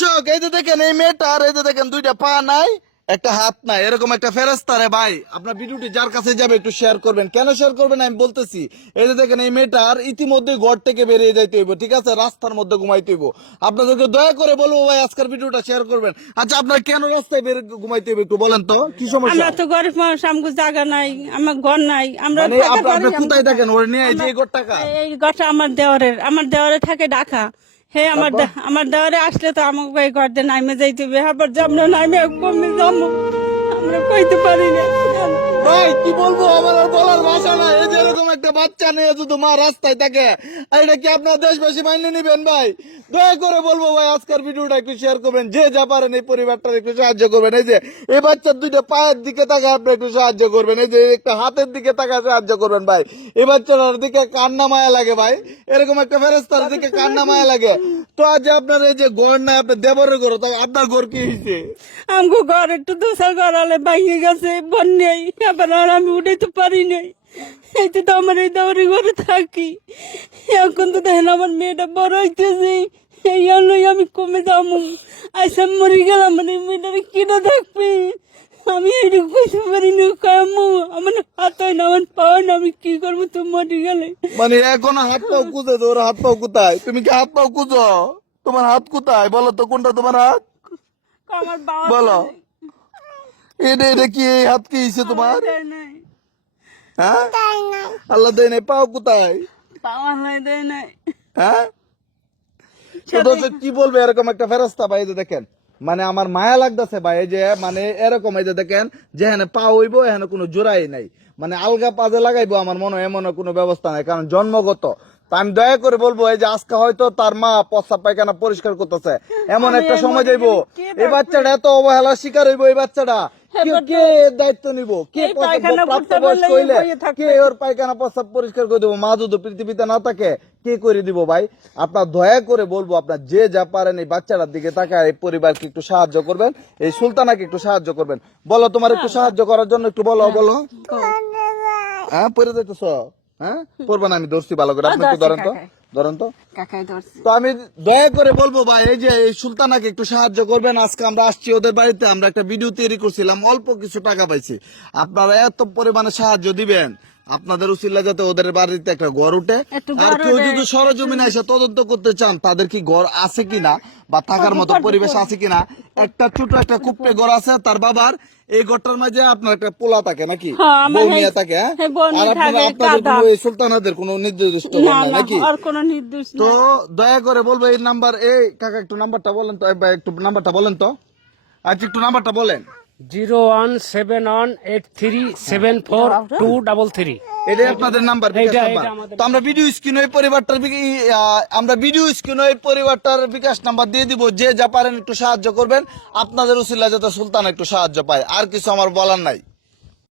দর্শক এই যে দেখেন এই মেয়েটার এই যে দেখেন দুইটা পা নাই একটা হাত নাই এরকম একটা ফেরেস্তা রে ভাই আপনার ভিডিওটি যার কাছে যাবে একটু শেয়ার করবেন কেন শেয়ার করবেন আমি বলতেছি এই যে দেখেন এই মেয়েটার ইতিমধ্যে ঘর থেকে বেরিয়ে যাইতে হইব ঠিক আছে রাস্তার মধ্যে ঘুমাইতে হইব আপনাদেরকে দয়া করে বলবো ভাই আজকের ভিডিওটা শেয়ার করবেন আচ্ছা আপনার কেন রাস্তায় বের ঘুমাইতে হইব একটু বলেন তো কি সমস্যা আমরা তো গরিব মানুষ, আমাকে জায়গা নাই, আমার ঘর নাই, আমরা মানে থাকতে পারি আপনি না। কোথায় থাকেন ওর নিয়ে এই যে ঘর টাকা এই ঘরটা আমার দেওয়ারে থাকে ঢাকা। হে আমার দেওয়ারে আসলে তো আমাকে এই ঘর দিয়ে নাইমে যাইতে হবে, আবার যাবো নাইমে কমে যাবো, আমরা কইতে পারি না। ভাই কি বলবো আমার আর বলার ভাষা নাই এই যে এরকম একটা বাচ্চা নিয়ে যদি মা রাস্তায় থাকে আর এটা কি আপনার দেশবাসী মাইনে নিবেন ভাই দয়া করে বলবো ভাই আজকের ভিডিওটা একটু শেয়ার করবেন যে যা পারেন এই পরিবারটার একটু সাহায্য করবেন এই যে এই বাচ্চার দুইটা পায়ের দিকে তাকায় আপনি একটু সাহায্য করবেন এই যে একটা হাতের দিকে তাকায় সাহায্য করবেন ভাই এই বাচ্চাটার দিকে কান্না মায়া লাগে ভাই এরকম একটা ফেরেস্তার দিকে কান্না মায়া লাগে তো আজ আপনার এই যে ঘর নাই আপনার দেবরের ঘর তো আপনার ঘর কি হয়েছে আমাকে ঘর একটু দোষার ঘর আলে ভাঙে গেছে বন্যাই, আবার আর আমি উঠাইতে পারি নাই। এই তো আমার এই দেওয়ারি ঘরে থাকি, এখন তো দেখেন আমার মেয়েটা বড় হইতেছে, এই আলোই আমি কমে যাবো, আইসা মরে গেলাম, মানে মেয়েটারে কিনা দেখবে আমি এইটুকু কইতে পারি না, কামু আমার হাত হয় না, আমার পা হয় না, আমি কি করবো তো মরে গেলে। মানে এখনো হাত পাও কুঁজে তোর হাত পাও কোথায় তুমি কি হাত পাও কুঁজো তোমার হাত কোথায় বলো তো কোনটা তোমার হাত আমার বাবা বলো এটা এটা কি এই হাত কি হয়েছে তোমার দেয় নাই, হ্যাঁ আল্লাহ দেয় নাই পাও কোথায় পাওয়া নাই, দেয় নাই। হ্যাঁ তো দর্শক কি বলবে এরকম একটা ফেরস্তা ভাই এই যে দেখেন মানে আমার মায়া লাগতেছে ভাই এই যে মানে এরকম এই যে দেখেন যেখানে পা হইব এখানে কোনো জোড়াই নাই মানে আলগা পাজে লাগাইবো আমার মনে হয় এমন কোনো ব্যবস্থা নাই কারণ জন্মগত তা আমি দয়া করে বলবো এই যে আজকে হয়তো তার মা প্রস্রাব পায়খানা পরিষ্কার করতেছে এমন একটা সময় যাইবো এই বাচ্চাটা এত অবহেলার শিকার হইবো এই বাচ্চাটা কে দায়িত্ব নিব কে প্রাপ্তবয়স্ক হইলে কে ওর পায়খানা প্রস্রাব পরিষ্কার করে দেবো মা যদি পৃথিবীতে না থাকে কে করে দিব ভাই আপনার দয়া করে বলবো আপনার যে যা পারেন এই বাচ্চাটার দিকে তাকায় এই পরিবারকে একটু সাহায্য করবেন এই সুলতানাকে একটু সাহায্য করবেন বলো তোমার একটু সাহায্য করার জন্য একটু বলো বলো হ্যাঁ পরে যাইতেছ হ্যাঁ পড়বে না আমি ধরছি ভালো করে আপনি একটু ধরেন তো তো আমি দয়া করে বলবো ভাই এই যে এই সুলতানাকে একটু সাহায্য করবেন আজকে আমরা আসছি ওদের বাড়িতে আমরা একটা ভিডিও তৈরি করছিলাম অল্প কিছু টাকা পাইছি আপনারা এত পরিমাণে সাহায্য দিবেন আপনাদের উচিল্লা যাতে ওদের বাড়িতে একটা ঘর উঠে আর কেউ যদি সরজমিনে এসে তদন্ত করতে চান তাদের কি ঘর আছে কিনা বা থাকার মতো পরিবেশ আছে কিনা একটা ছোট একটা কুপ্পে ঘর আছে তার বাবার এই ঘরটার মাঝে আপনার একটা পোলা থাকে নাকি বউ মিয়া থাকে আর আপনাদের কোনো এই সুলতানাদের কোনো নির্দিষ্ট ঘর নাই নাকি তো দয়া করে বলবো এই নাম্বার এই কাকা একটু নাম্বারটা বলেন তো একটু নাম্বারটা বলেন তো আচ্ছা একটু নাম্বারটা বলেন 01718374233 এটাই আপনাদের নাম্বার তো আমরা ভিডিও স্ক্রিনে এই পরিবারটার বিকাশ নাম্বার দিয়ে দিব যে যা পারেন একটু সাহায্য করবেন আপনাদের উসিলা যাতে সুলতান একটু সাহায্য পায় আর কিছু আমার বলার নাই